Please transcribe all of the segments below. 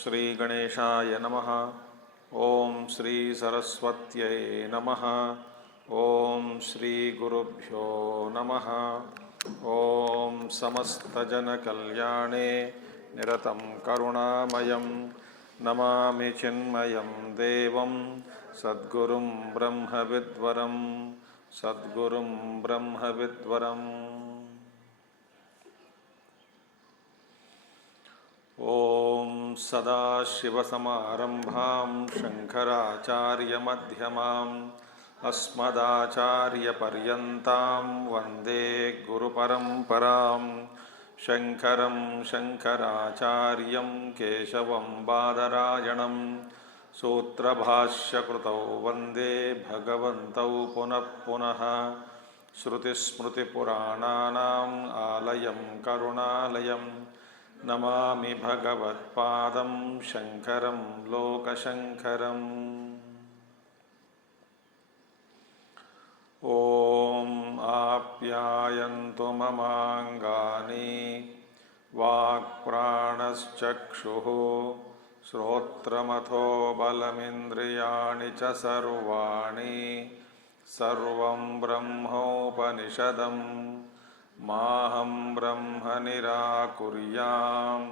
Shri Ganeshaya Namaha. Om Shri Saraswatyai Namaha. Om Shri Gurubhyo Namaha. Om Samastajana Kalyane Niratam Karunamayam Namami Chinmayam Devam Sadgurum Brahma Vidvaram Sadgurum Brahma Vidvaram. Om Sadashivasamarambham Shankaracharyamadhyamam Asmadacharyaparyantam Vande Guruparamparam Shankaram Shankaracharyam Keshavam Badarayanam Sutrabhashyakritau Vande Bhagavantau Punah Punaha Shrutismrutipurananam Alayam Karunalayam Namami Bhagavatpadam Shankaram Lokashankaram. Om Apyayantu Mamangani Vakpranaschakshuhu Srotramatho Balamindriyani Cha Sarvani Sarvam Brahmopanishadam Maham Brahma Nirakuryam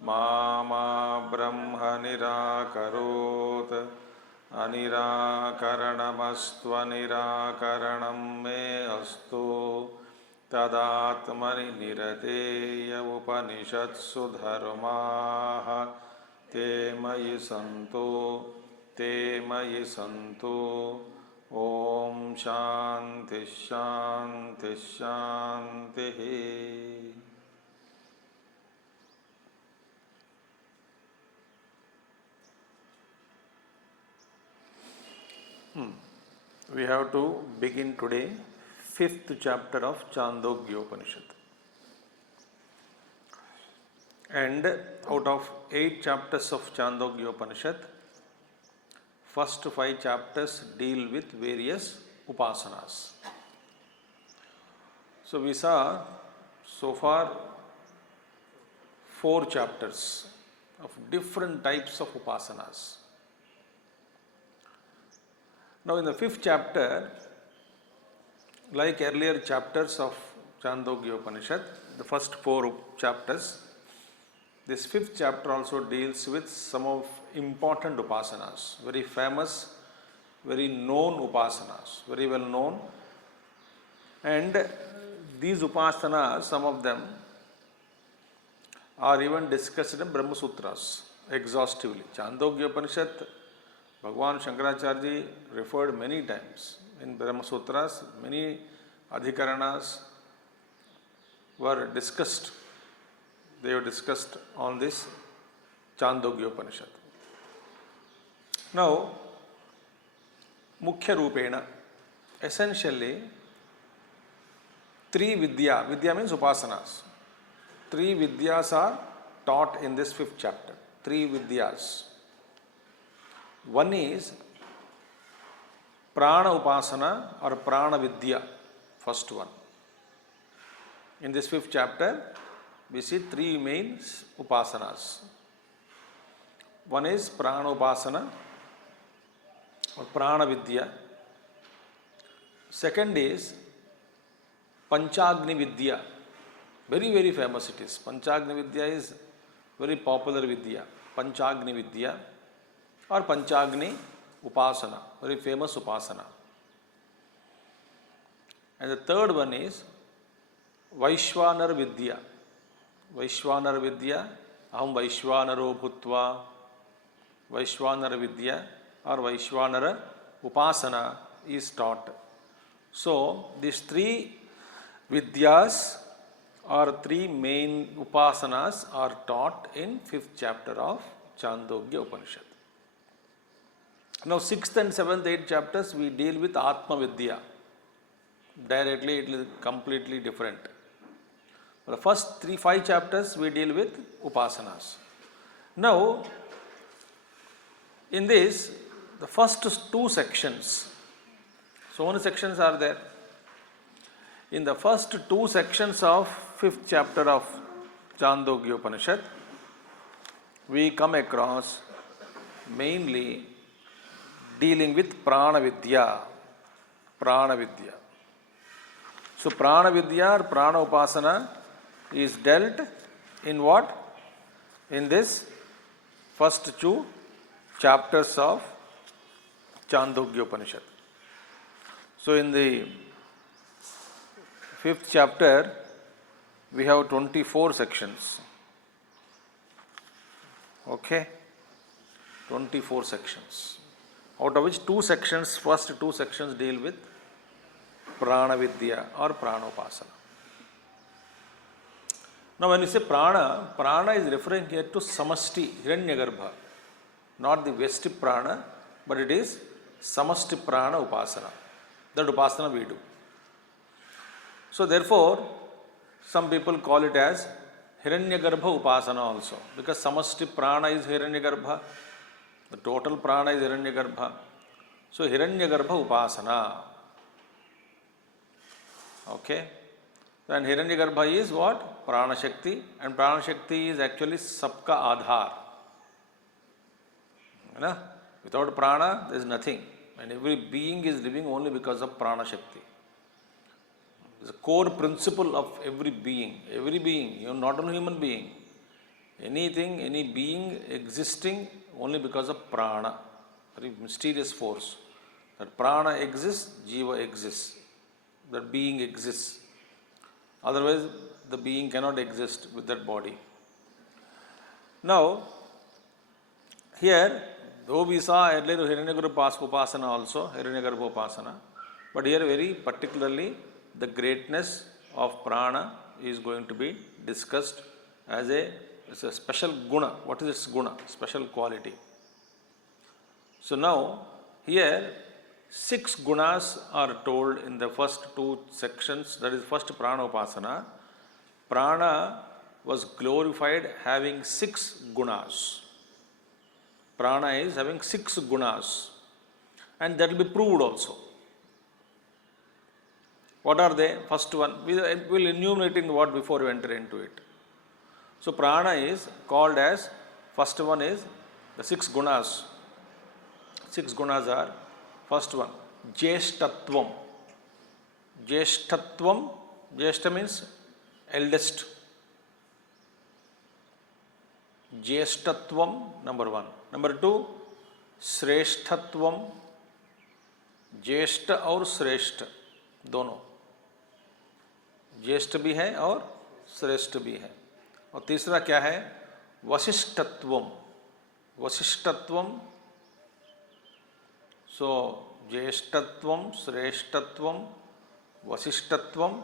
Mama Brahma Nirakarot Anirakaranamastva Nirakaranam Me Astu Tadatmani Nirateya Upanishadsu Dharmaha Te Mayi Santu Om Shanti Shanti Shanti. We have to begin today 5th chapter of Chandogya Upanishad. And out of 8 chapters of Chandogya Upanishad, first 5 chapters deal with various upasanas. So we saw so far 4 chapters of different types of upasanas. Now in the 5th chapter, like earlier chapters of Chandogya Upanishad, the first 4 chapters, this 5th chapter also deals with some of important upasanas, very famous, very known upasanas, very well known. And these upasanas, some of them are even discussed in Brahma Sutras exhaustively. Chandogya Upanishad, Bhagavan Shankaracharya referred many times in Brahma Sutras, many adhikaranas were discussed. They were discussed on this Chandogya Upanishad. Now, Mukhya Rupena, essentially 3 Vidya, Vidya means upasanas. 3 Vidyas are taught in this 5th chapter. 3 Vidyas. One is Prana Upasana or Prana Vidya, first one. In this 5th chapter, we see 3 main upasanas. One is Prana Upasana or Prana Vidya. Second is Panchagni Vidya. Very, very famous it is. Panchagni Vidya is very popular Vidya. Panchagni Vidya or Panchagni Upasana, very famous Upasana. And the third one is Vaishwanar Vidya. Vaishwanar Vidya, Aham Vaishwanaro Bhutva, Vaishwanar Vidya or Vaishwanara Upasana is taught. So, these 3 Vidyas or 3 main Upasanas are taught in 5th chapter of Chandogya Upanishad. Now, 6th and 7th, 8th chapters we deal with Atma Vidya. Directly it is completely different. The first 5 chapters we deal with Upasanas. Now, in this, the first 2 sections, so many sections are there. In the first 2 sections of 5th chapter of Chandogya Upanishad, we come across mainly dealing with Prana Vidya. Prana Vidya. So Prana Vidya or Prana Upasana is dealt in what? In this first two chapters of Chandogya Upanishad. So in the fifth chapter, we have 24 sections. Okay? 24 sections. Out of which first two sections deal with Prana Vidya or Prana Upasana. Now when you say Prana, Prana is referring here to Samasti, Hiranyagarbha. Not the Vesti Prana, but it is Samasti Prana Upasana. That Upasana we do. So therefore, some people call it as Hiranyagarbha Upasana also. Because Samasti Prana is Hiranyagarbha. The total Prana is Hiranyagarbha. So Hiranyagarbha Upasana. Okay. And Hiranyagarbha is what? Prana Shakti. And Prana Shakti is actually Sabka Adhar. Without Prana, there is nothing. And every being is living only because of Prana Shakti. It's a core principle of every being. Every being, not only human being. Anything, any being existing only because of Prana. Very mysterious force. That Prana exists, Jiva exists. That being exists. Otherwise, the being cannot exist with that body. Now, here, though we saw earlier Hiranyagarbha Upasana also, Hiranyagarbha Upasana, but here very particularly the greatness of Prana is going to be discussed as a special guna. What is its guna? Special quality. So now, here 6 gunas are told in the first two sections, that is first Prana Upasana. Prana was glorified having 6 gunas. Prana is having 6 gunas, and that will be proved also. What are they? First one, we will enumerate in what before we enter into it. So Prana is called as, first one is the 6 gunas. 6 gunas are, first one, Jeshtatvam. Jeshtatvam, Jeshta means eldest. Jeshtatvam, number 1. Number 2, Sreshtatvam. Jeshta और श्रेष्ठ दोनों, ज्येष्ठ भी है और श्रेष्ठ भी है. और तीसरा क्या है? वशिष्ठत्वम. वशिष्ठत्वम, सो ज्येष्ठत्वम, श्रेष्ठत्वम, वशिष्ठत्वम,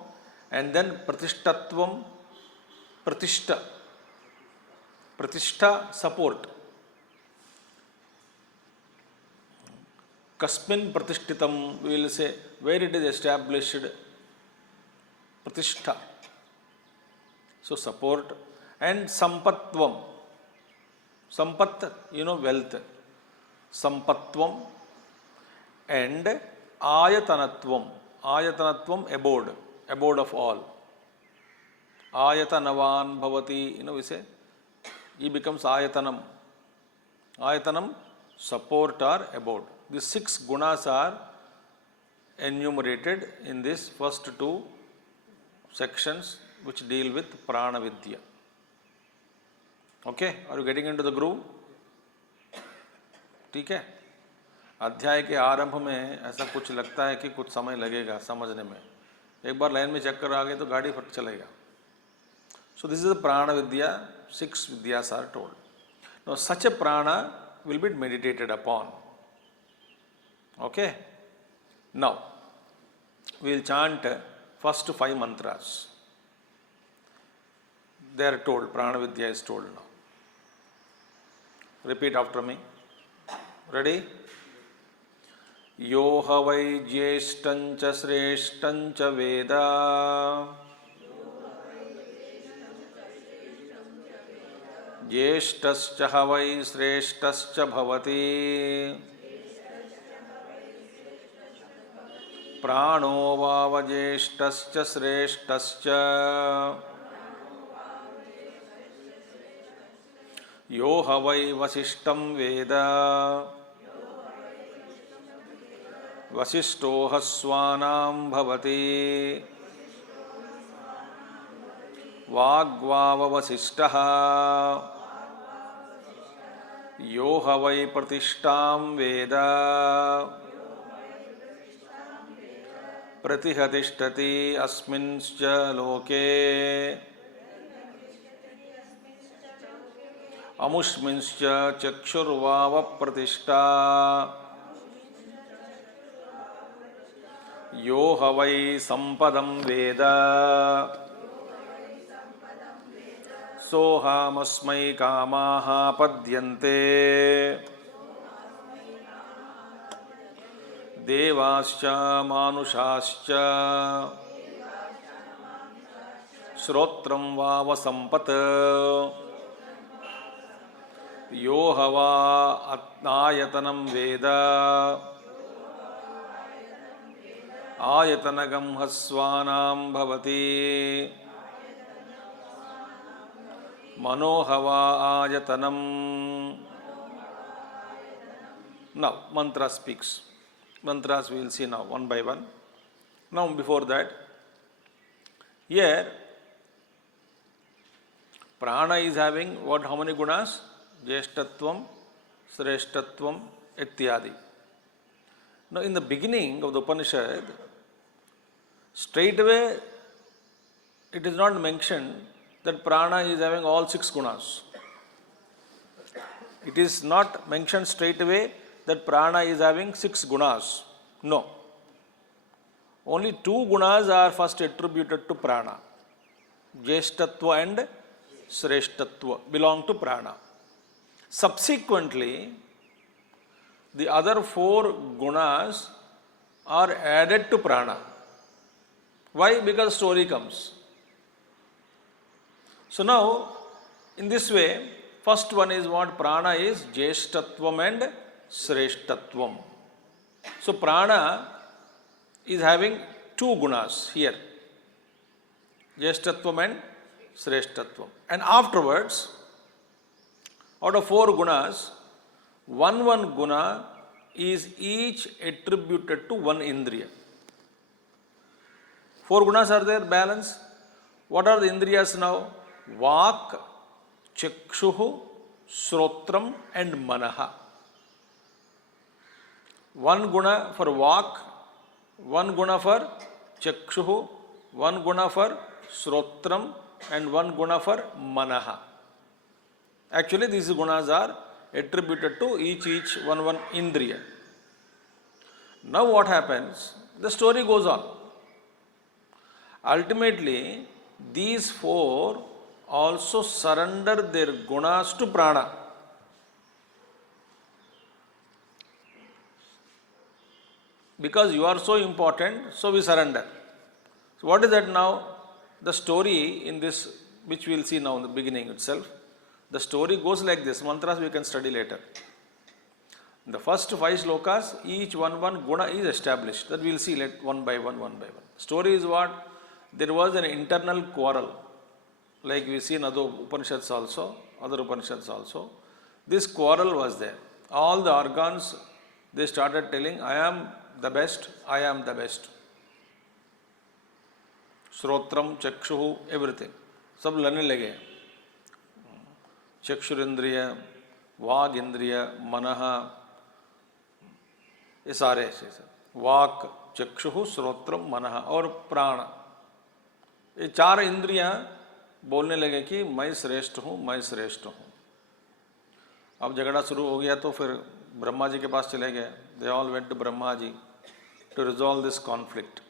एंड देन प्रतिष्ठत्वम. प्रतिष्ठा, प्रतिष्ठा support. Kasmin Pratishthitam, we will say where it is established. Pratishtha. So support. And Sampatvam. Sampat, wealth. Sampatvam. And Ayatanatvam. Ayatanatvam, abode. Abode of all. Ayatanavan bhavati, we say. He becomes Ayatanam. Ayatanam, support or abode. These 6 gunas are enumerated in this first 2 sections which deal with Prana Vidya. Okay, are you getting into the groove? ठीक है. अध्याय के आरंभ में ऐसा कुछ लगता है कि कुछ समय लगेगा समझने में. एक बार लाइन में चक्कर आ गए तो गाड़ी फट चलेगा. So this is the Prana Vidya. 6 Vidyas are told. Now such a Prana will be meditated upon. Okay. Now, we will chant first 5 mantras. They are told, Prana Vidya is told now. Repeat after me. Ready? Yo havai jyeshtancha sreshtancha veda. Jyeshtascha havai sreshtascha bhavati. प्राणो वावज्येष्ठश्च श्रेष्ठश्च यो ह वै वसिष्ठं वेद वसिष्ठो ह स्वानां भवति वाग्वाववसिष्ठः यो ह वै प्रतिष्ठां वेद प्रतिहतिष्ठति अस्मिंश्च लोके अमुष्मिंश्च चक्षुर्वावप्रतिष्ठा यो ह वै सम्पदं वेद सोऽहमस्मै कामाः पद्यन्ते देवाश्च मानुषाश्च श्रोत्रं वावसम्पत् यो ह वा आयतनं वेद आयतनगं ह स्वानां भवति मनो ह वा आयतनम्. Now mantra speaks. Mantras we will see now one by one. Now before that, here prana is having what, how many gunas? Jeshtatvam, Sreshtatvam, Ityadi. Now in the beginning of the Upanishad, straight away it is not mentioned that prana is having all 6 gunas. It is not mentioned straight away that prana is having 6 gunas. No. Only 2 gunas are first attributed to prana. Jeshtatva and Sreshtatva belong to prana. Subsequently, the other 4 gunas are added to prana. Why? Because story comes. So now, in this way, first one is what? Prana is Jeshtatvam and Sreshtatvam. So prana is having 2 gunas here. Jeshtatvam and Sreshtatvam. And afterwards, out of 4 gunas, one guna is each attributed to one indriya. 4 gunas are there, balance. What are the indriyas now? Vak, Chakshuhu, Srotram and Manaha. 1 guna for Vak, 1 guna for Chakshuhu, 1 guna for Srotram and 1 guna for Manaha. Actually these gunas are attributed to each one indriya. Now what happens? The story goes on. Ultimately, these 4 also surrender their gunas to prana. Because you are so important, so we surrender. So what is that now? The story in this, which we will see now in the beginning itself, the story goes like this. Mantras we can study later. In the first 5 slokas, each one guna is established. That we will see one by one. Story is what? There was an internal quarrel. Like we see in other Upanishads also. This quarrel was there. All the organs, they started telling, I am the best. Srotram, Chakshuhu, everything. Sab lane lage. Chakshurindriya, Vag Indriya, Manaha, ये सारे ऐसे वाक, चक्षुः, श्रोत्रम, मनः और प्राण, ये 4 इंद्रियां बोलने लगे कि मैं श्रेष्ठ हूँ. अब झगड़ा शुरू हो गया तो फिर ब्रह्मा जी के पास चले गए. They all went to Brahma ji to resolve this conflict.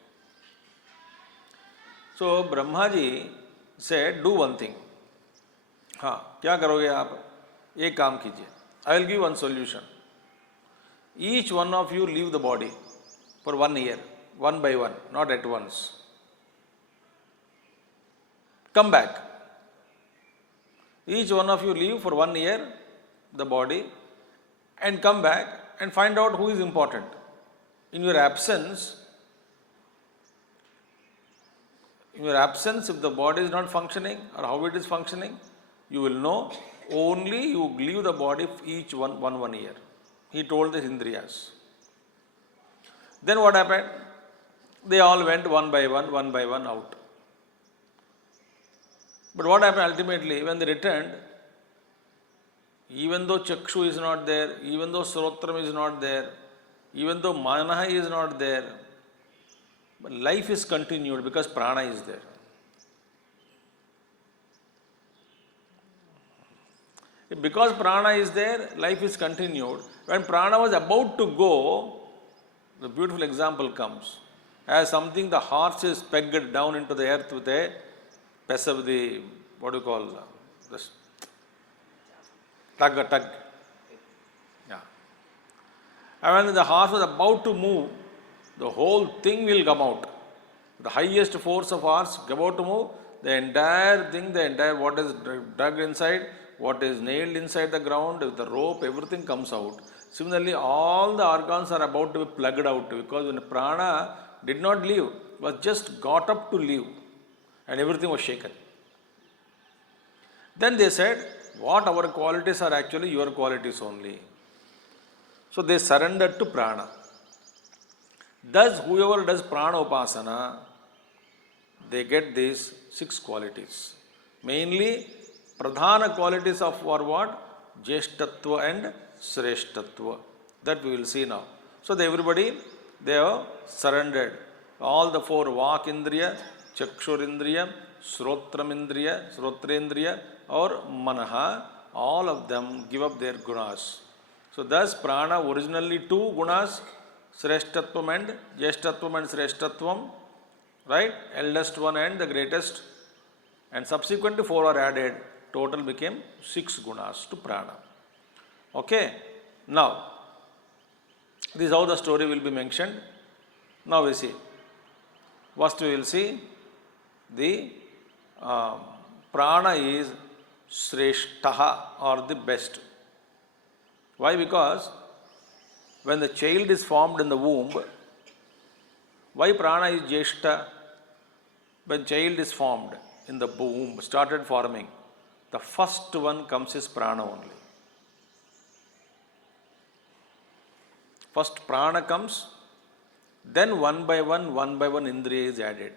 So Brahma ji said do one thing. हाँ, क्या करोगे आप? एक काम कीजिए. I will give one solution. Each one of you leave the body for 1 year, one by one, not at once. Come back. Each one of you leave for 1 year the body and come back and find out who is important. In your absence, if the body is not functioning or how it is functioning, you will know only you leave the body each one year. He told the Indriyas. Then what happened? They all went one by one out. But what happened ultimately when they returned? Even though Chakshu is not there, even though Srotram is not there, even though Manaha is not there, but life is continued because Prana is there. Because Prana is there, life is continued. When Prana was about to go, the beautiful example comes. As something, the horse is pegged down into the earth with a piece of the, what do you call, this tug. Yeah. And when the horse was about to move, the whole thing will come out. The highest force of horse about to move, the entire thing, what is dug inside, what is nailed inside the ground, with the rope, everything comes out. Similarly, all the organs are about to be plugged out because when prana did not leave, was just got up to leave and everything was shaken. Then they said, what our qualities are actually your qualities only. So they surrendered to prana. Thus, whoever does prana upasana, they get these 6 qualities. Mainly, pradhana qualities of what? Jeshtatva and Sreshtatva. That we will see now. So everybody, they have surrendered. All the 4 Vak Indriya, Chakshur Indriya, Srotram Indriya, Srotrendriya or Manaha, all of them give up their gunas. So thus prana originally 2 gunas, Sreshtatvam and Jeshtatvam and Sreshtatvam, right? Eldest one and the greatest. And subsequently 4 are added. Total became 6 gunas to prana. Okay. Now, this is how the story will be mentioned. Now we see. First we will see the prana is Sreshtaha or the best. Why? Because when the child is formed in the womb, why prana is Jeshta? When child is formed in the womb, started forming, the first one comes is prana only. First prana comes, then one by one indriya is added.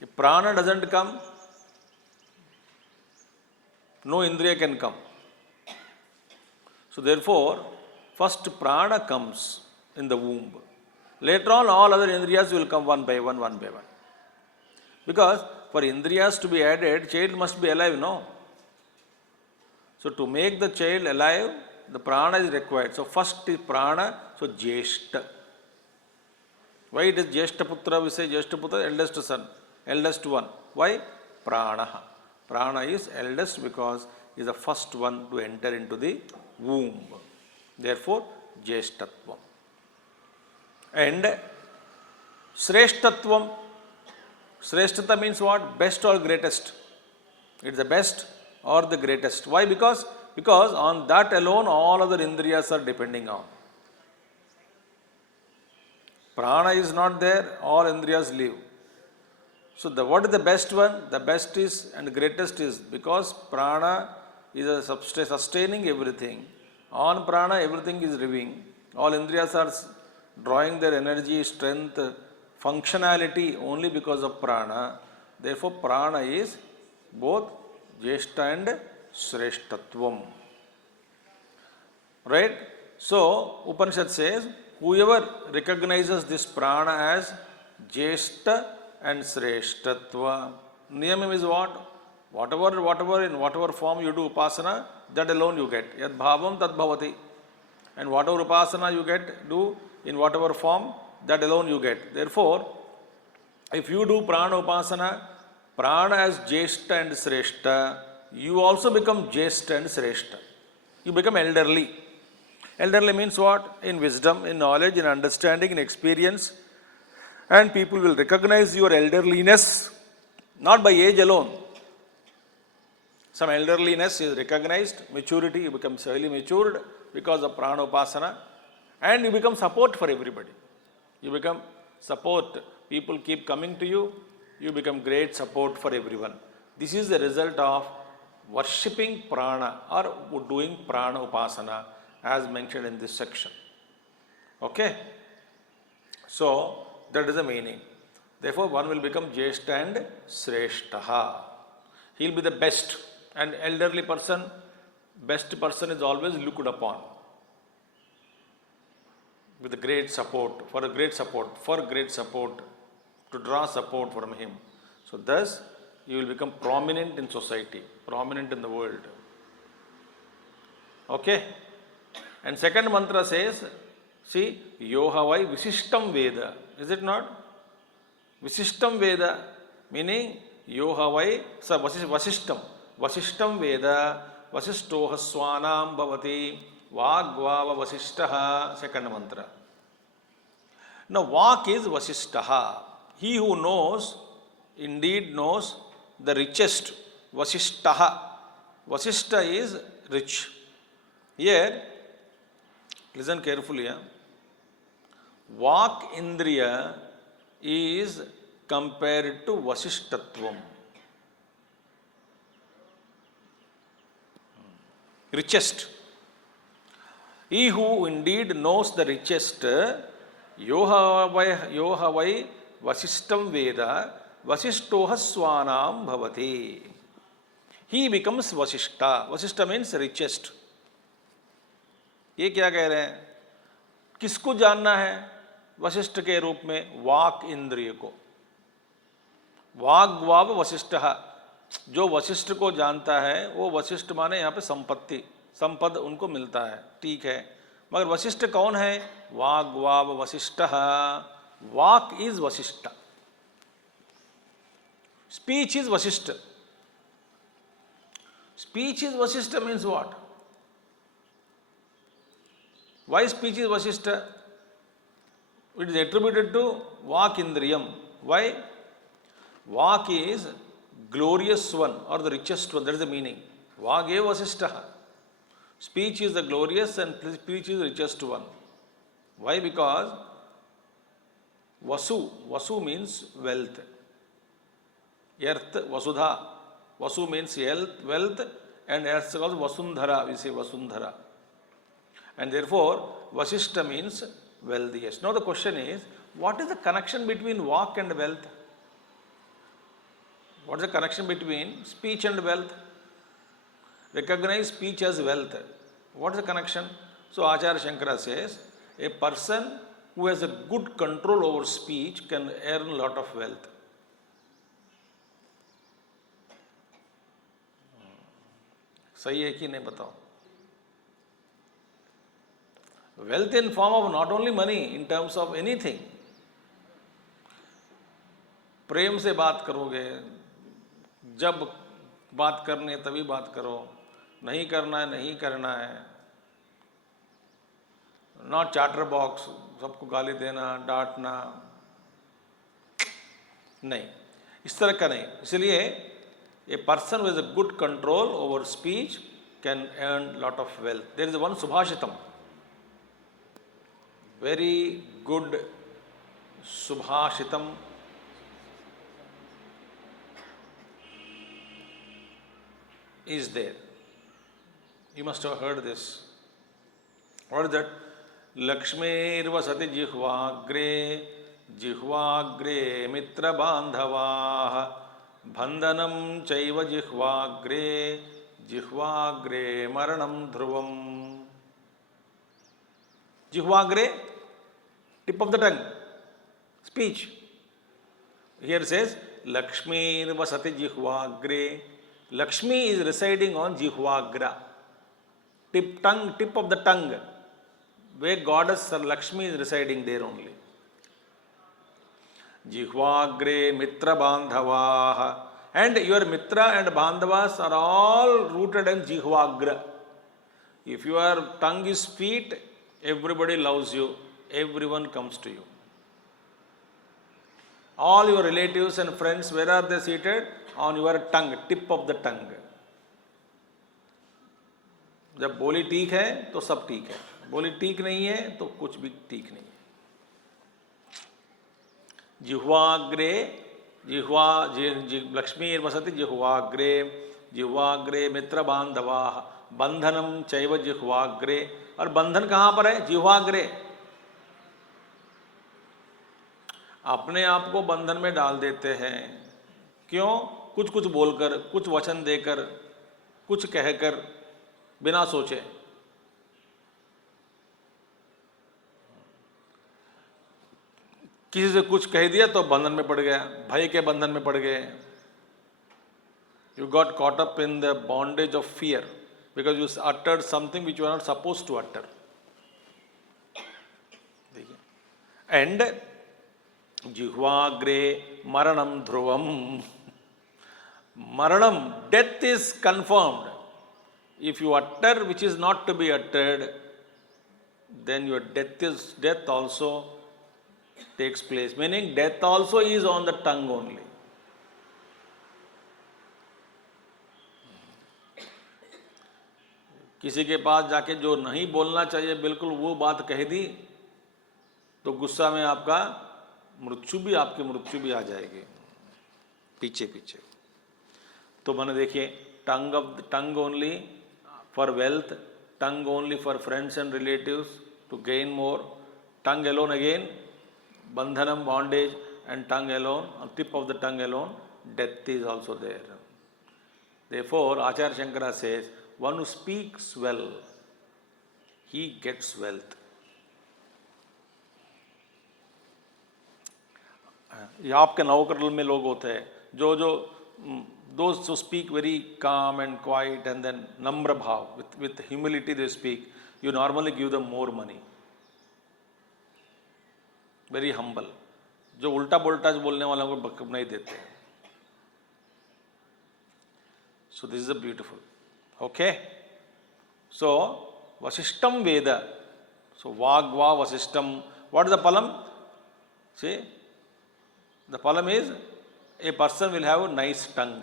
If prana doesn't come, no indriya can come. So therefore, first prana comes in the womb. Later on, all other indriyas will come one by one. Because for indriyas to be added, child must be alive, no? So to make the child alive, the prana is required. So first is prana, so Jeshta. Why it is Jeshta Putra? We say Jeshta Putra, eldest son, eldest one. Why? Prana. Prana is eldest because he is the first one to enter into the womb. Therefore, Jeshtatvam. And Sreshtatvam. Sreshtata means what? Best or greatest. It's the best or the greatest. Why? Because on that alone all other indriyas are depending on. Prana is not there, all indriyas leave. So what is the best one? The best is and greatest is because prana is a sustaining everything. On prana everything is living. All indriyas are drawing their energy, strength, functionality only because of prana. Therefore prana is both Jeshta and Sreshtatvam. Right? So Upanishad says, whoever recognizes this prana as Jeshta and Sreshtatva. Niyamam is what? Whatever form you do upasana, that alone you get. Yad bhavam tad bhavati. And whatever upasana you do in whatever form, that alone you get. Therefore, if you do prana upasana, prana as Jeshta and Sreshta, you also become Jeshta and Sreshta. You become elderly. Elderly means what? In wisdom, in knowledge, in understanding, in experience. And people will recognize your elderliness, not by age alone. Some elderliness is recognized, maturity, you become highly matured because of prana upasana. And you become support for everybody. You become support. People keep coming to you. You become great support for everyone. This is the result of worshipping prana or doing prana upasana as mentioned in this section. Okay? So, that is the meaning. Therefore, one will become Jeshta and Sreshtaha. He will be the best, and elderly person, best person is always looked upon with a great support, for great support, to draw support from him. So thus, you will become prominent in society, prominent in the world. Okay? And second mantra says, see, Yohavai Visishtam Veda. Is it not? Visishtam Veda, meaning Yohavai Vasishtam. Vasishtam Veda, Vasishtoha Swanam Bhavati, Vagvava Vasishtaha, second mantra. Now, Vak is Vasishtaha. He who knows, indeed knows the richest. Vasishtaha. Vasishta is rich. Here, listen carefully. Vak Indriya is compared to Vasishtatvam. Richest. He who indeed knows the richest, Yohavai Vasishtam Veda, Vasishtoha Swanam Bhavati. He becomes Vasishta. Vasishta means richest. ये क्या कह रहे हैं? किसको जानना है वशिष्ठ के रूप में? वाक इंद्रिय को. वाग्वाव वशिष्ठ. जो वशिष्ठ को जानता है वो वशिष्ठ माने यहाँ पे संपत्ति, संपद उनको मिलता है, ठीक है. मगर वशिष्ठ कौन है? वाग्वाव वशिष्ठ. वाक is Vasishtha. Speech is Vasishta. Speech is Vasishta means what? Why speech is Vasishta? It is attributed to Vak Indriyam. Why? Vak is glorious one or the richest one. That is the meaning. Vak eva Vasishta. Speech is the glorious and speech is the richest one. Why? Because Vasu means wealth. Earth, Vasudha. Vasu means wealth, and earth is called Vasundhara. We say Vasundhara. And therefore, Vasishta means wealthiest. Now the question is, what is the connection between Vak and wealth? What is the connection between speech and wealth? Recognize speech as wealth. What is the connection? So Acharya Shankara says, a person who has a good control over speech can earn a lot of wealth. सही है कि नहीं बताओ? Wealth in form of not only money, in terms of anything. प्रेम से बात करोगे, जब बात करनी है तभी बात करो, नहीं करना है नहीं करना है. नॉट चैटर बॉक्स, सबको गाली देना, डांटना नहीं, इस तरह का नहीं. इसलिए a person with a good control over speech can earn lot of wealth. There is one Subhashitam, very good Subhashitam. Is there. You must have heard this. What is that? Lakshmir vasati jihvagre, jihvagre mitra bandhavaah, Bandhanam chaiva jihvagre, jihvagre maranam dhruvam. Jihvagre, tip of the tongue, speech. Here it says, Lakshmi vasati jihvagre. Lakshmi is residing on jihvagra, tip of the tongue, where goddess Lakshmi is residing there only. Jihvagre mitra bandhavaah, and your mitra and bandhavas are all rooted in jihvagra. If your tongue is sweet, everybody loves you, everyone comes to you. All your relatives and friends, where are they seated? On your tongue, tip of the tongue. जब बोली ठीक है तो सब ठीक है, बोली ठीक नहीं है तो कुछ भी ठीक नहीं है. जिह्वाग्रे, जिह्वा लक्ष्मी वसति जिह्वाग्रे, जिह्वाग्रे मित्र बांधवाः बंधनम चैव जिह्वाग्रे। और बंधन कहाँ पर है? जिह्वाग्रे। अपने आप को बंधन में डाल देते हैं। क्यों? कुछ कुछ बोलकर, कुछ वचन देकर, कुछ कहकर, बिना सोचे। किसी से कुछ कह दिया तो बंधन में पड़ गया, भय के बंधन में पड़ गए। You got caught up in the bondage of fear because you uttered something which you are not supposed to utter. And jihvagre maranam dhruvam. Maranam, death is confirmed. If you utter which is not to be uttered, then your death also takes place. Meaning death also is on the tongue only. किसी के पास जाके जो नहीं बोलना चाहिए बिल्कुल वो बात कह दी तो गुस्सा में आपकी मृत्यु भी आ जाएगी पीछे पीछे। तो मैंने देखिए, tongue only for wealth, tongue only for friends and relatives to gain more, tongue alone again बंधनम bondage, and tongue alone, on tip of the tongue alone, death is also there. Therefore, Acharya Shankara says, one who speaks well, he gets wealth. ये आपके नवकरल में लोग होते हैं जो those who speak very calm and quiet and then namra bhav, with humility they speak, you normally give them more money. Very humble. जो उल्टा बोल्टा बोलने वालों को बकब नहीं देते। So this is a beautiful. Okay. So Vasishtam Veda. So Vagva Vasishtam. What is the palam? See, the palam is a person will have a nice tongue.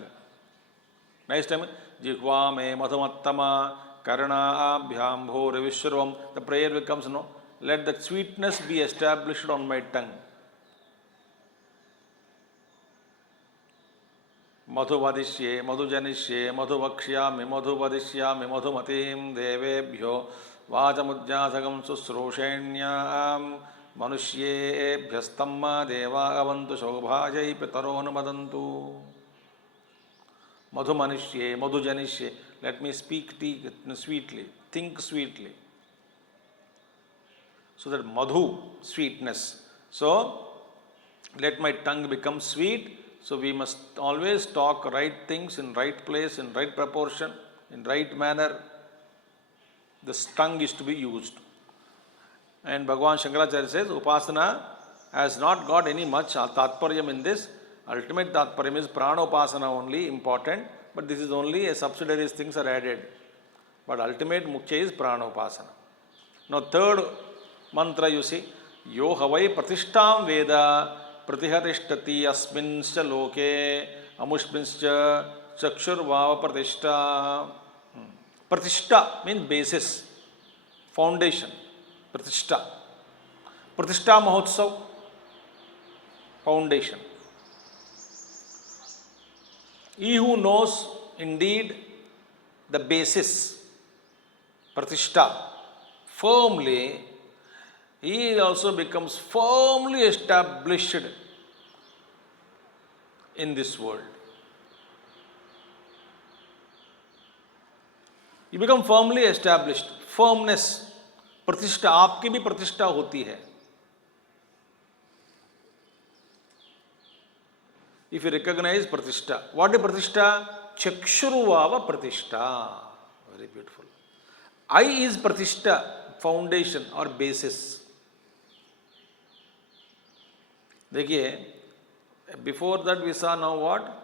Nice tongue. Jihva me madhumattama karana abhyambho revishwarvam. The prayer becomes, no, let the sweetness be established on my tongue. मधुवदिष्ये मधुजनिष्ये मधुवक्ष्यामि मधुवदिष्यामि मधुमतीं देवेभ्यो वाचमुज्जासकं शुश्रूषेण्यां मनुष्येभ्यस्तम्म देवा अवन्तु शोभायै पितरोऽनुमदन्तु। मधुमनिष्ये मधुजनिष्ये, let me speak sweetly, think sweetly. So that madhu, sweetness. So let my tongue become sweet. So we must always talk right things in right place, in right proportion, in right manner. The tongue is to be used. And Bhagavan Shankaracharya says, Upasana has not got any much tatparyam in this. Ultimate tatparyam is Pranopasana only important, but this is only a subsidiary things are added. But ultimate mukhya is Pranopasana. Now third mantra you see, Yo havai pratishtam veda प्रतिहतिष्ठति अस्मिंश्च लोके अमुष्मिंश्च चक्षुर्भाव प्रतिष्ठा. Pratishtha means basis, foundation. Pratishtha. Pratishtha Mahotsav, foundation. He who knows indeed the basis, Pratishtha, firmly, he also becomes firmly established in this world. You become firmly established. Firmness, प्रतिष्ठा, आपकी भी प्रतिष्ठा होती है. If you recognize pratishtha, what is pratishtha? Chakshurvava pratishtha. Very beautiful. I is pratishtha, foundation or basis. देखिए, before that we saw now what?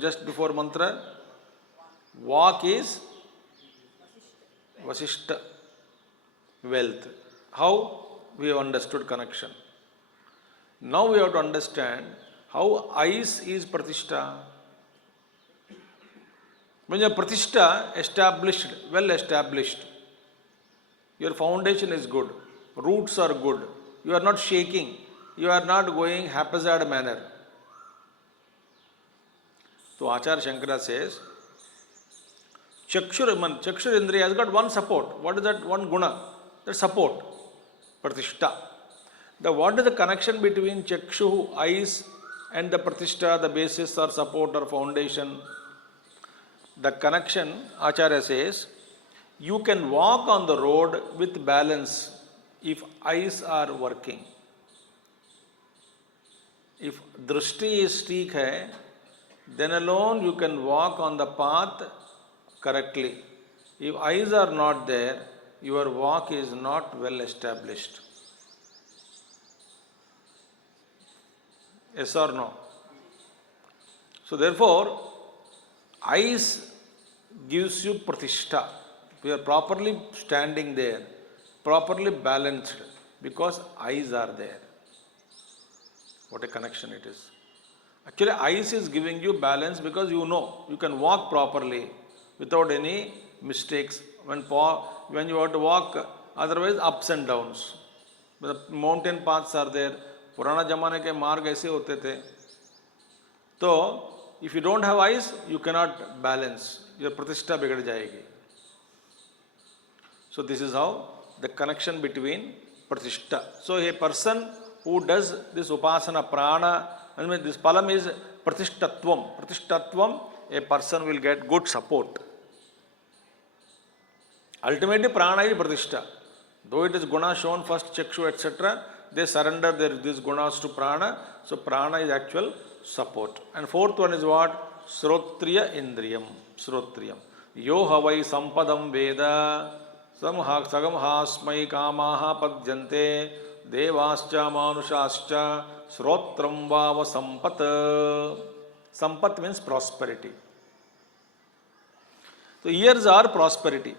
Just before mantra, Vak is Vasishta, wealth. How? We have understood connection. Now we have to understand how Ice is Pratishtha. When your Pratishtha established, well established, your foundation is good, roots are good, you are not shaking, you are not going haphazard manner. So Acharya Shankara says, Chakshur Indriya has got one support. What is that one guna? That support. Pratishta. What is the connection between Chakshu, eyes, and the Pratishta, the basis or support or foundation? The connection, Acharya says, you can walk on the road with balance if eyes are working. If drishti is ठीक है, then alone you can walk on the path correctly. If eyes are not there, your walk is not well established. Yes or no? So therefore, eyes gives you pratishtha. We are properly standing there, properly balanced, because eyes are there. What a connection it is. Actually, eyes is giving you balance because you know you can walk properly without any mistakes. When you have to walk, otherwise ups and downs. The mountain paths are there. पुराना जमाने के मार्ग ऐसे होते थे. तो if you don't have eyes, you cannot balance. Your pratishtha बिगड़ जाएगी. So this is how the connection between pratishtha. So a person who does this upasana prana, this palam is pratishtatvam. Pratishtatvam, a person will get good support. Ultimately, prana is pratishtha. Though it is guna shown first, chakshu, etc., they surrender these gunas to prana. So prana is actual support. And fourth one is what? Srotriya indriyam. Srotriyam. Yo havai sampadam veda sagam hasmai kamaha padjante devascha manushascha srotram vava sampat. Sampat means prosperity. So ears are prosperity.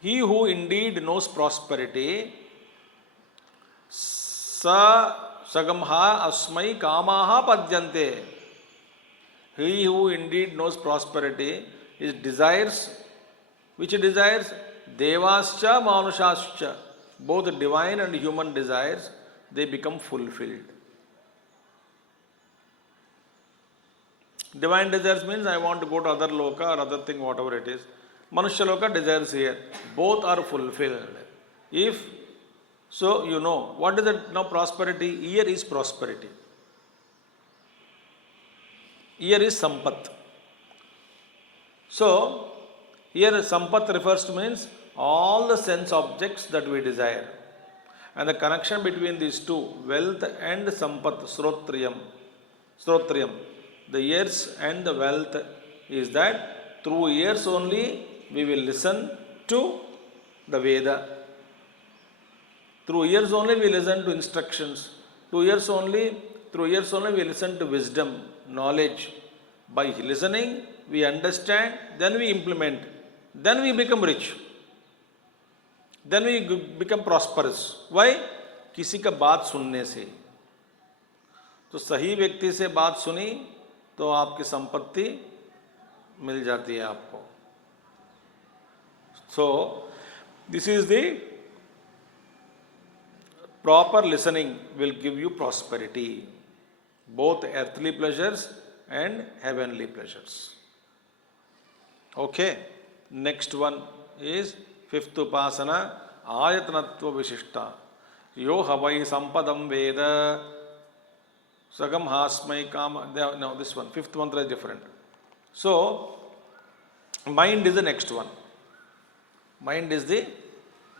He who indeed knows prosperity, sa sagamha asmai kamaha padjante. He who indeed knows prosperity, his desires, which desires? Devascha manushascha. Both divine and human desires, they become fulfilled. Divine desires means I want to go to other loka or other thing, whatever it is. Manushya loka desires here. Both are fulfilled. If so, you know, what is it now? Prosperity. Ear is prosperity. Ear is sampat. So, here sampat refers to means all the sense objects that we desire. And the connection between these two, wealth and sampat, srotriyam. Srotriyam. The ears and the wealth is that through ears only we will listen to the Veda. Through ears only we listen to instructions. Through ears only we listen to wisdom, knowledge. By listening, we understand, then we implement. Then we become rich. Then we become prosperous. Why? किसी का बात सुनने से. तो सही व्यक्ति से बात सुनी तो आपकी संपत्ति मिल जाती है आपको. So, this is the proper listening will give you prosperity, both earthly pleasures and heavenly pleasures. Okay, next one is fifth upasana, ayatanatva vishishta. Yo havai sampadam veda sagam hasmai kama. Now this one, fifth mantra is different. So, mind is the next one. Mind is the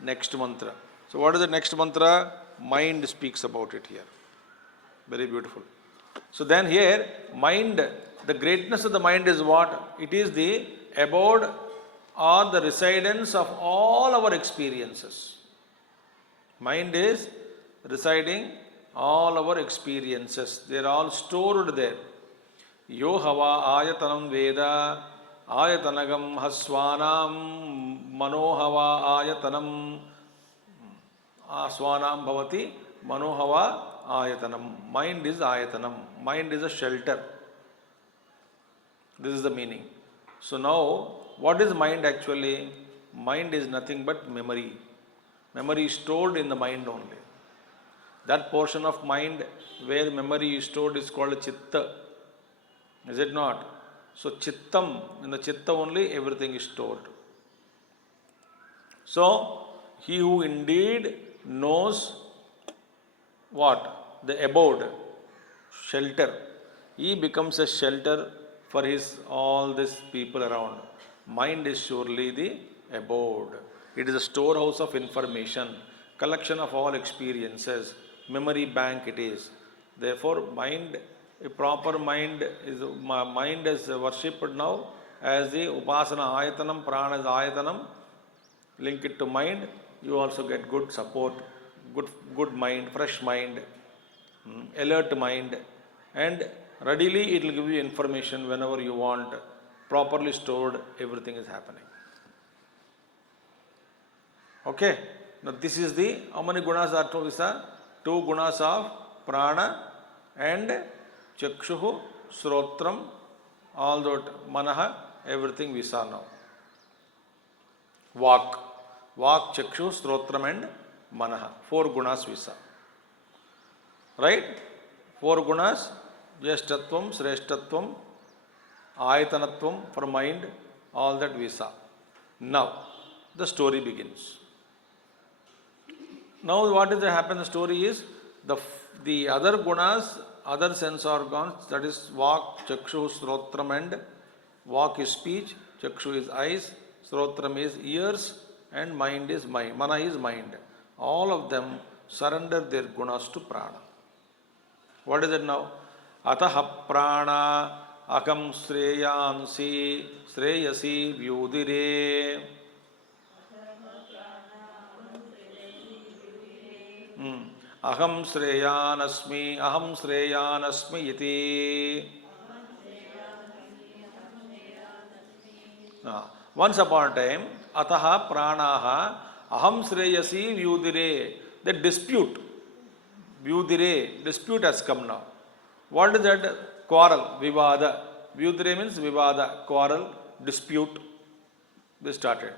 next mantra. So what is the next mantra? Mind speaks about it here. Very beautiful. So then here, mind, the greatness of the mind is what? It is the abode or the residence of all our experiences. Mind is residing all our experiences. They are all stored there. Yo hava ayatanam veda ayatanagam haswanam manohava ayatanam aswanam bhavati manohava ayatanam. Mind is ayatanam. Mind is a shelter. This is the meaning. So now, what is mind actually? Mind is nothing but memory. Memory is stored in the mind only. That portion of mind where memory is stored is called chitta. Is it not? So Chittam, in the Chitta only everything is stored. So he who indeed knows what? The abode, shelter. He becomes a shelter for his all these people around. Mind is surely the abode. It is a storehouse of information, collection of all experiences, memory bank it is. Therefore, mind, a proper mind is worshipped now as the upasana ayatanam, prana is ayatanam. Link it to mind, you also get good support, good mind, fresh mind, alert mind, and readily it will give you information whenever you want, properly stored, everything is happening. Okay, now this is the, how many gunas are two? Two gunas of prana and chakshuhu, srotram, all that, manaha, everything we saw now. Vak, chakshu, srotram and manaha. Four gunas we saw. Right? Four gunas, jeshtatvam, sreshtatvam, ayatanatvam for mind, all that we saw. Now, the story begins. Now, what is happened? The story is the other gunas, other sense organs, that is vak, chakshu, srotram, and vak is speech, chakshu is eyes, srotram is ears, and mind is mind. Mana is mind. All of them surrender their gunas to prana. What is it now? Ataha prana akam sreyansi sreyasi vyudire. Aham sreyanasmi iti. Once upon a time, ataha pranaha aham sreyasi vyudire. The dispute, vyudire, dispute has come now. What is that? Quarrel, vivada. Vyudire means vivada, quarrel, dispute. They started.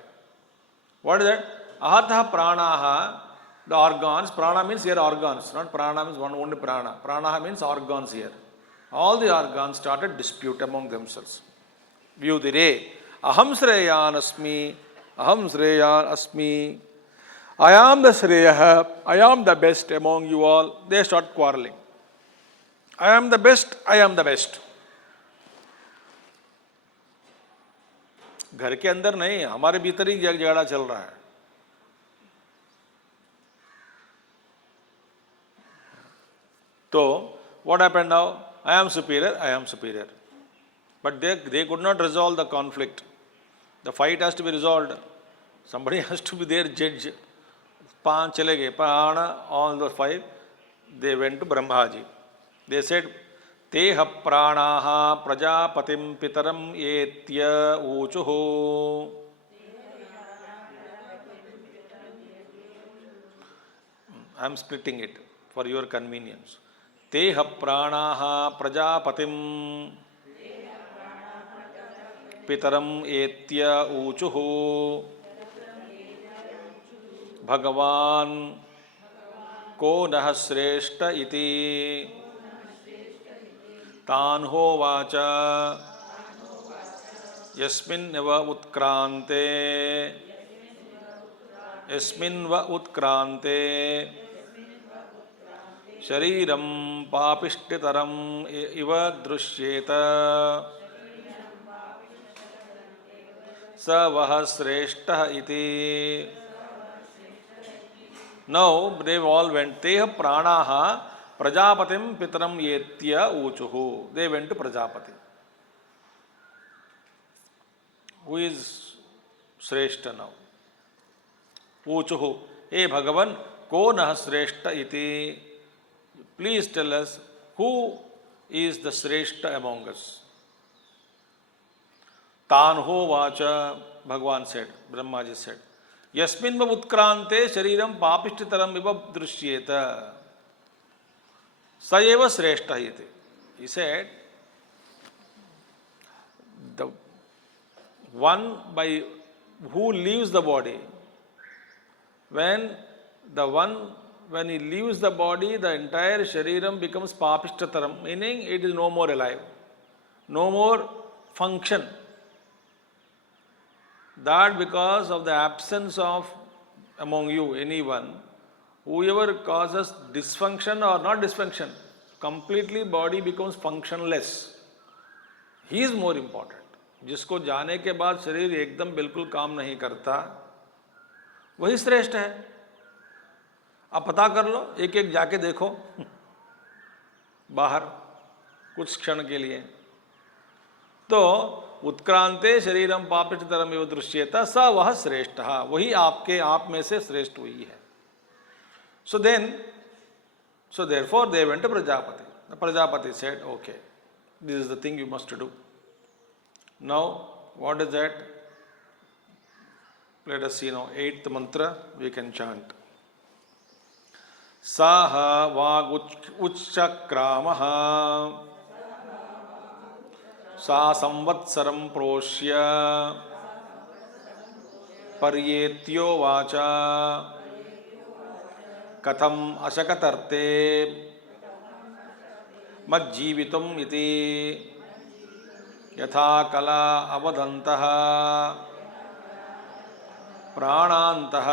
What is that? Ahataha pranaha, the organs. Prana means here organs, not prana means one only prana. Prana means organs here. All the organs started dispute among themselves. Vyudire. Aham sreyan asmi, I am the Sreyaha, I am the best among you all. They start quarreling. I am the best, I am the best. घर के अंदर नहीं, हमारे भीतर ही झगड़ा चल रहा है. So, what happened now? I am superior. But they could not resolve the conflict. The fight has to be resolved. Somebody has to be their judge. Pan chale gaye, prana, all the five, they went to Brahmaji. They said, Teha pranaha prajapatim pitaram etya uchuhu. I am splitting it for your convenience. Teha pranaha prajapatim pitaram etya uchuhu. Bhagavan ko nah sreshta iti tanho vacha yasmin va utkrante shariram papishtaram iva drushyeta sa vah sreshta iti. Now they all went. Teha pranaha prajapatim pitaram etya uchuhu. They went to Prajapati. Who is Sreshta now? Uchuhu. Hey Bhagavan, ko nah Sreshta iti. Please tell us who is the Sreshta among us. Tanho vacha, Bhagavan said, Brahmaji said. Yasmin va utkrante shariram papishtaram iva drushyeta. Sayeva sreshta iti. He said, the one by who leaves the body, when he leaves the body, the entire shariram becomes papishtaram, meaning it is no more alive. No more function. That because of the absence of among you anyone, whoever causes dysfunction or not dysfunction, completely body becomes functionless. He is more important. जिसको जाने के बाद शरीर एकदम बिल्कुल काम नहीं करता, वही श्रेष्ठ है. अब पता कर लो, एक एक जाके देखो बाहर कुछ क्षण के लिए. तो उत्क्रांते शरीरम पापचितरम एव दृश्येत स वह श्रेष्ठ, वही आपके आप में से श्रेष्ठ वही है. So therefore they went to Prajapati. The Prajapati said, okay, this is the thing you must do. Now, what is that? Let us see now. 8th mantra we can chant. Saha vag uchchakramaha sa samvatsaram proshya paryetyo vacha कथम अशकतर्ते मज्जीवितुम इति यथा कला अवदन्तः प्राणान्तः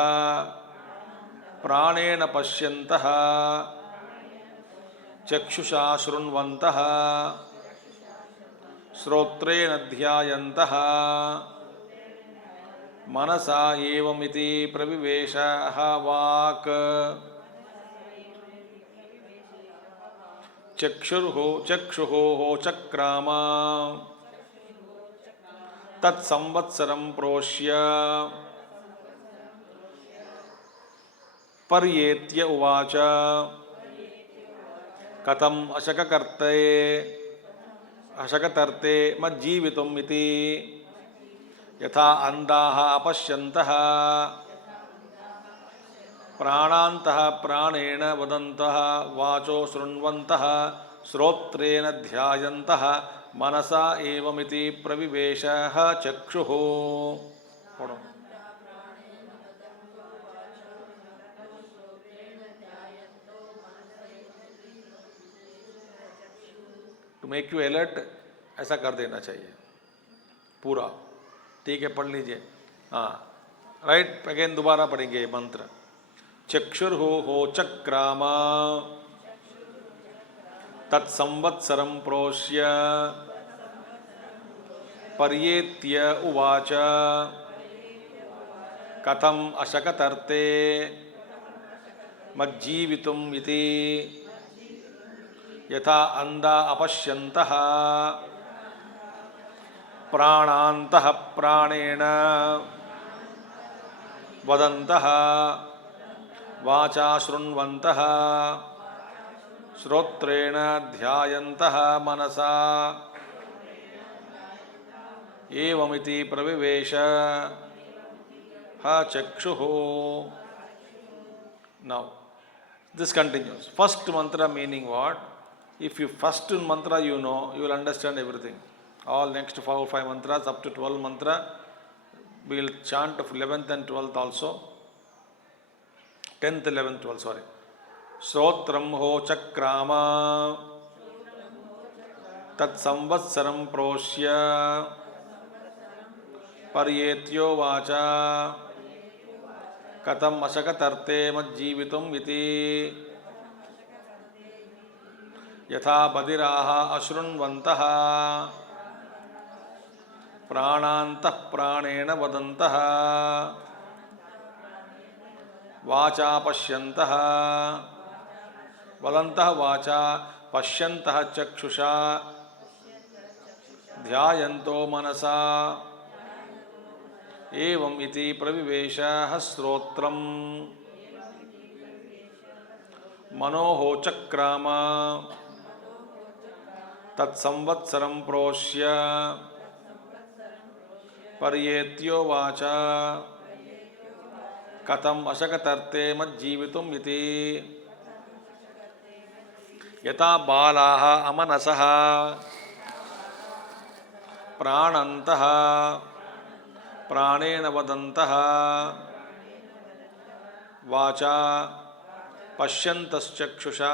प्राणेन पश्यन्तः चक्षुषा शृण्वन्तः श्रोत्रेण ध्यायन्तः मनसा एवमिति प्रविवेशः वाक् चक्षुः चक्राम तत्संवत्सरं प्रोष्य पर्येत्य उवाच कथम अशकतर्ते मज्जीवितुम् इति यथा अंधाः अपश्यन्तः प्राणान्तः प्राणेन वदन्तः वाचो शृण्वन्तः श्रोत्रेण ध्यायन्तः मनसा एवमिति प्रविवेशः चक्षुः. टू मेक यू अलर्ट ऐसा कर देना चाहिए पूरा. ठीक है, पढ़ लीजिए. हाँ, राइट. अगेन दोबारा पढ़ेंगे ये मंत्र. चक्षुर्हो चक्राम तत्संवत्सरं प्रोष्य पर्येत्य उवाच कथम अशकतर्ते मज्जीवितुम् इति यथा अंधा अपश्यन्तः प्राणान्तः प्राणेन वदन्तः वाचा शृण्वन्तः श्रोत्रेण ध्यायन्तः मनसा एवमिति प्रविवेशः चक्षुः. Now this continues. First mantra meaning what? If you first mantra you know, you will understand everything. All next 4 or 5 mantras up to 12 mantra we will chant of 11th and 12th also. 10th, 11th, 12th, sorry. Srotram ho chakrama tat samvatsaram proshya paryetyo vacha katam ashakatarte majjivitum iti यथा बधिराः अश्रुण्वन्तः प्राणान्तः प्राणेन वदन्तः वाचा पश्यन्तः वदन्तः वाचा पश्यन्तः चक्षुषा ध्यायन्तो मनसा एवं इति प्रविवेशः श्रोत्रम् मनोः चक्राम तत्संवत्सरं प्रोष्य पर्येत्यो वाचा कथम अशकतर्ते मज्जीवितुम् इति यथा बालाः अमनसः प्राणन्तः प्राणेन वदन्तः वाचा पश्यन्तश्चक्षुषा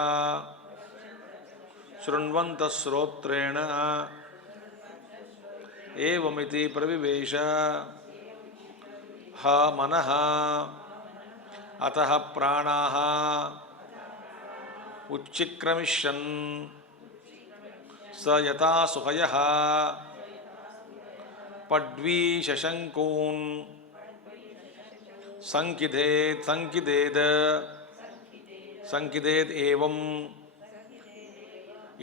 शृण्वन्तः श्रोत्रेण एवमिति प्रविवेश ह मनः अतः प्राणाः उच्चिक्रमिष्यन् स यथा सुहयः पड्वी शशंकून् संकिदेद एवं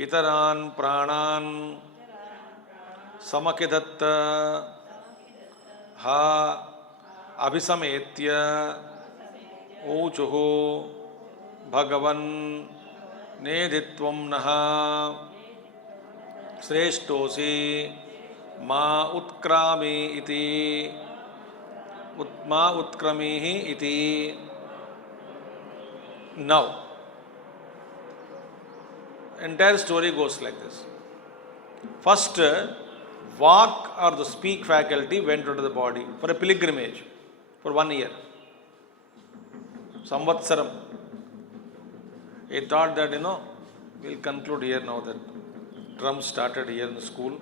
इतरान् प्राणान् समकिदत्त हा अभिसमेत्य ऊचुः भगवन् नेदित्वं नः श्रेष्ठोऽसि मा उत्क्रामि इति मा उत्क्रमीः इति. Now, entire story goes like this. First, walk or the speak faculty went into the body for a pilgrimage for 1 year. Samvatsaram. He thought that, we'll conclude here now that drums started here in the school.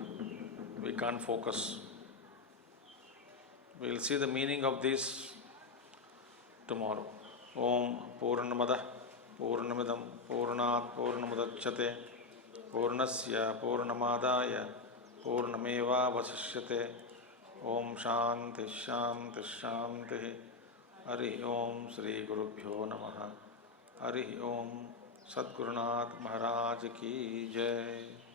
We can't focus. We'll see the meaning of this tomorrow. Om Purnamada Purnamidam Purnat Purnamudachyate Purnasya Purnamadaya Purnameva Vasishyate. Om Shanti Shanti Shanti. Hari Om Sri Gurubhyo Namaha. Hari Om Sadgurunath Maharaj Ki Jai.